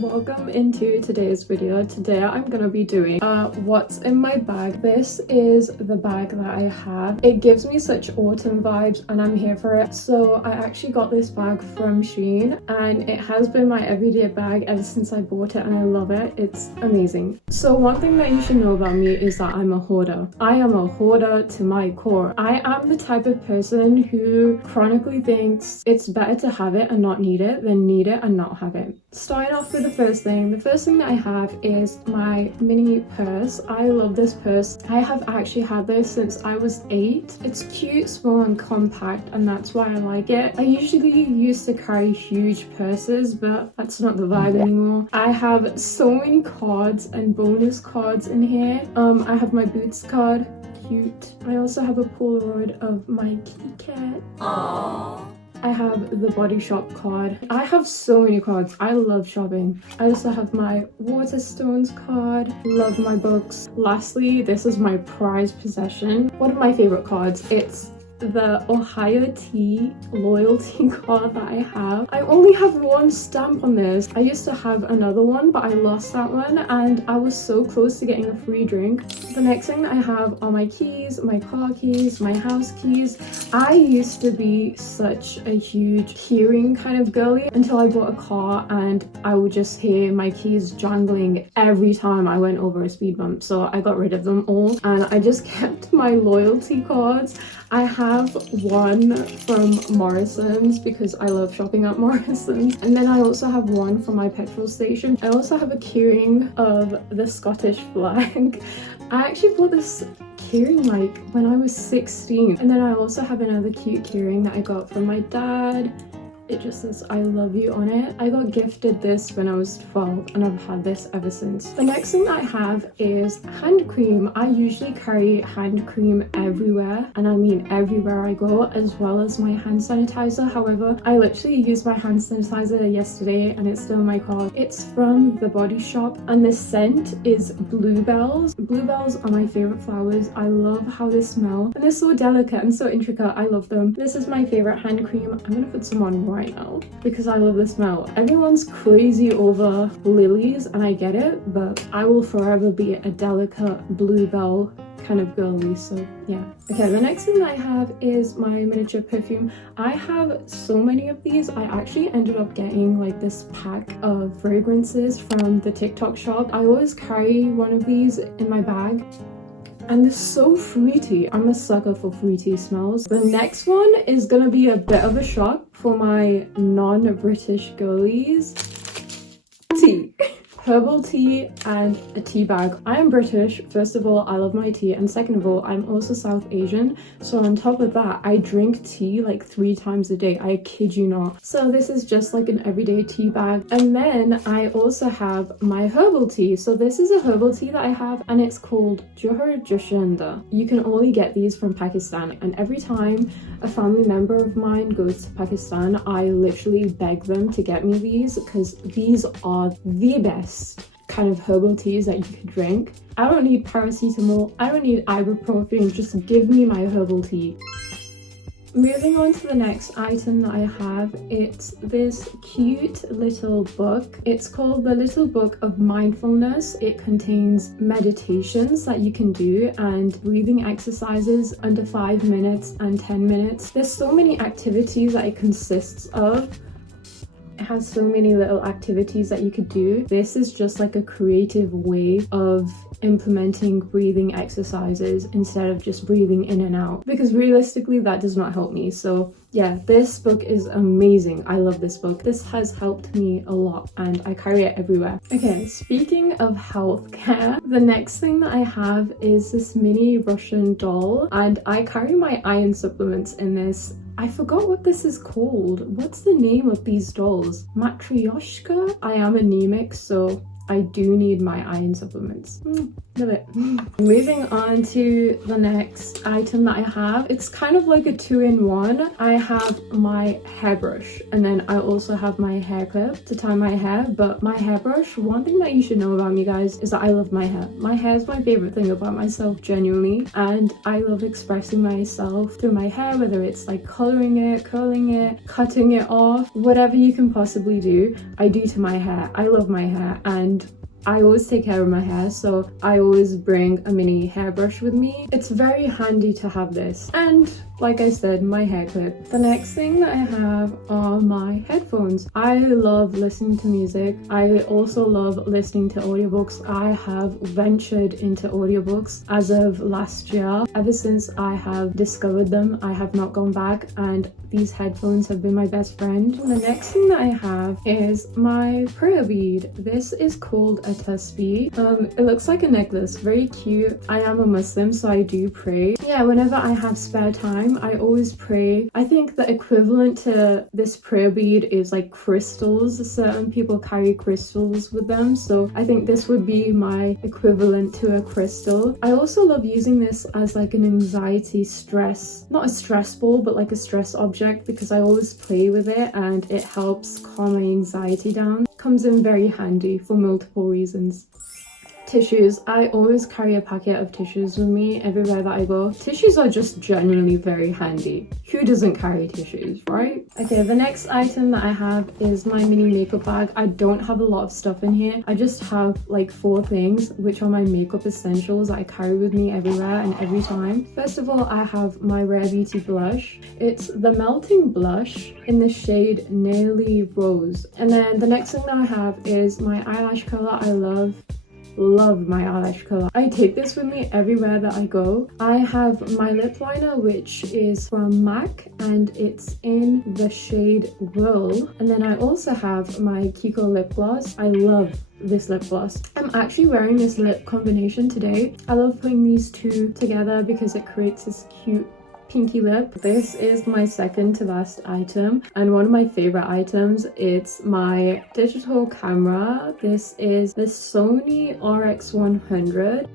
welcome into today's video. Today I'm gonna be doing what's in my bag. This is the bag that I have. It gives me such autumn vibes and I'm here for it. So I actually got this bag from Shein and it has been my everyday bag ever since I bought it and I love it. It's amazing. So one thing that you should know about me is that I'm a hoarder. I am a hoarder to my core. I am the type of person who chronically thinks it's better to have it and not need it than need it and not have it. Starting off with the first thing that I have is my mini purse. I love this purse. I have actually had this since I was 8. It's cute, small and compact and that's why I like it. I usually used to carry huge purses but that's not the vibe anymore. I have so many cards and bonus cards in here. I have my Boots card, cute. I also have a Polaroid of my kitty cat. Aww. I have the Body Shop card. I have so many cards. I love shopping. I also have my Waterstones card. Love my books. Lastly, this is my prized possession. One of my favorite cards. It's the Ohio Tea loyalty card that I have. I only have one stamp on this. I used to have another one but I lost that one and I was so close to getting a free drink. The next thing that I have are my keys, my car keys, my house keys. I used to be such a huge keyring kind of girly until I bought a car and I would just hear my keys jangling every time I went over a speed bump. So I got rid of them all and I just kept my loyalty cards. I have one from Morrison's because I love shopping at Morrison's, and then I also have one from my petrol station. I also have a keyring of the Scottish flag. I actually bought this keyring like when I was 16, and then I also have another cute keyring that I got from my dad. It just says I love you on it. I got gifted this when I was 12 and I've had this ever since. The next thing that I have is hand cream. I usually carry hand cream everywhere, and I mean everywhere I go, as well as my hand sanitizer. However, I literally used my hand sanitizer yesterday and it's still in my car. It's from the Body Shop and the scent is bluebells. Bluebells are my favorite flowers. I love how they smell and they're so delicate and so intricate. I love them. This is my favorite hand cream. I'm gonna put some on right now because I love the smell. Everyone's crazy over lilies and I get it, but I will forever be a delicate bluebell kind of girly, so yeah. Okay, the next thing that I have is my miniature perfume. I have so many of these. I actually ended up getting like this pack of fragrances from the TikTok shop. I always carry one of these in my bag and they're so fruity. I'm a sucker for fruity smells. The next one is gonna be a bit of a shock for my non-British girlies. Tea. Herbal tea and a tea bag. I am British. First of all, I love my tea, and second of all, I'm also South Asian. So on top of that, I drink tea like 3 times a day. I kid you not. So this is just like an everyday tea bag. And then I also have my herbal tea. So this is a herbal tea that I have and it's called Johar Joshanda. You can only get these from Pakistan, and every time a family member of mine goes to Pakistan, I literally beg them to get me these because these are the best kind of herbal teas that you could drink. I don't need paracetamol, I don't need ibuprofen, just give me my herbal tea. Moving on to the next item that I have, it's this cute little book. It's called the Little Book of Mindfulness. It contains meditations that you can do and breathing exercises under 5 minutes and 10 minutes. There's so many activities that it consists of. It has so many little activities that you could do. This is just like a creative way of implementing breathing exercises instead of just breathing in and out, because realistically that does not help me. So yeah, this book is amazing. I love this book. This has helped me a lot and I carry it everywhere. Okay, speaking of healthcare, the next thing that I have is this mini Russian doll and I carry my iron supplements in this. I forgot what this is called. What's the name of these dolls? Matryoshka? I am anemic, so I do need my iron supplements. Love it. Moving on to the next item that I have. It's kind of like a 2-in-1. I have my hairbrush, and then I also have my hair clip to tie my hair. But my hairbrush, one thing that you should know about me, guys, is that I love my hair. My hair is my favorite thing about myself, genuinely, and I love expressing myself through my hair, whether it's like coloring it, curling it, cutting it off, whatever you can possibly do, I do to my hair. I love my hair, and I always take care of my hair, so I always bring a mini hairbrush with me. It's very handy to have this, and like I said, my hair clip. The next thing that I have are my headphones. I love listening to music. I also love listening to audiobooks. I have ventured into audiobooks as of last year. Ever since I have discovered them, I have not gone back, and these headphones have been my best friend. The next thing that I have is my prayer bead. This is called a tasbih. It looks like a necklace, very cute. I am a Muslim, so I do pray. Yeah, whenever I have spare time, I always pray. I think the equivalent to this prayer bead is like crystals. Certain people carry crystals with them, so I think this would be my equivalent to a crystal. I also love using this as like an anxiety stress, not a stress ball, but like a stress object, because I always play with it and it helps calm my anxiety down. Comes in very handy for multiple reasons. Tissues. I always carry a packet of tissues with me everywhere that I go. Tissues are just genuinely very handy. Who doesn't carry tissues, right? Okay, the next item that I have is my mini makeup bag. I don't have a lot of stuff in here. I just have like 4 things, which are my makeup essentials that I carry with me everywhere and every time. First of all, I have my Rare Beauty blush. It's the Melting Blush in the shade Nearly Rose. And then the next thing that I have is my eyelash color. I love my eyelash color. I take this with me everywhere that I go. I have my lip liner, which is from MAC, and it's in the shade Whirl. And then I also have my Kiko lip gloss. I love this lip gloss. I'm actually wearing this lip combination today. I love putting these two together because it creates this cute pinky lip. This is my second to last item, and one of my favorite items. It's my digital camera. This is the Sony RX100.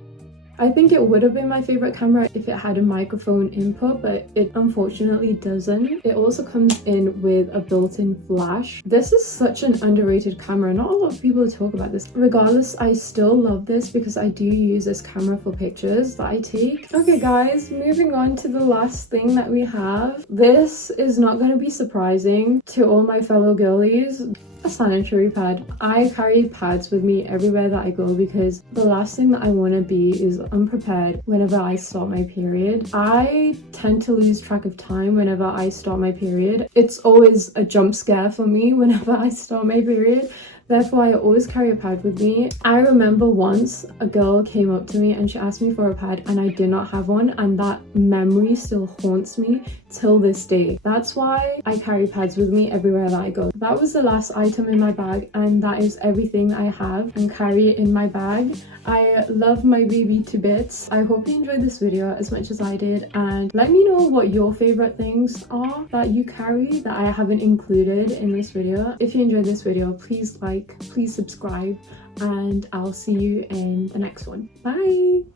I think it would have been my favorite camera if it had a microphone input, but it unfortunately doesn't. It also comes in with a built-in flash. This is such an underrated camera. Not a lot of people talk about this. Regardless, I still love this because I do use this camera for pictures that I take. Okay guys, moving on to the last thing that we have. This is not going to be surprising to all my fellow girlies. A sanitary pad. I carry pads with me everywhere that I go because the last thing that I want to be is unprepared whenever I start my period. I tend to lose track of time whenever I start my period. It's always a jump scare for me whenever I start my period. Therefore, I always carry a pad with me. I remember once a girl came up to me and she asked me for a pad and I did not have one, and that memory still haunts me till this day. That's why I carry pads with me everywhere that I go. That was the last item in my bag, and that is everything I have and carry in my bag. I love my baby to bits. I hope you enjoyed this video as much as I did, and let me know what your favorite things are that you carry that I haven't included in this video. If you enjoyed this video, please like, please subscribe, and I'll see you in the next one. Bye!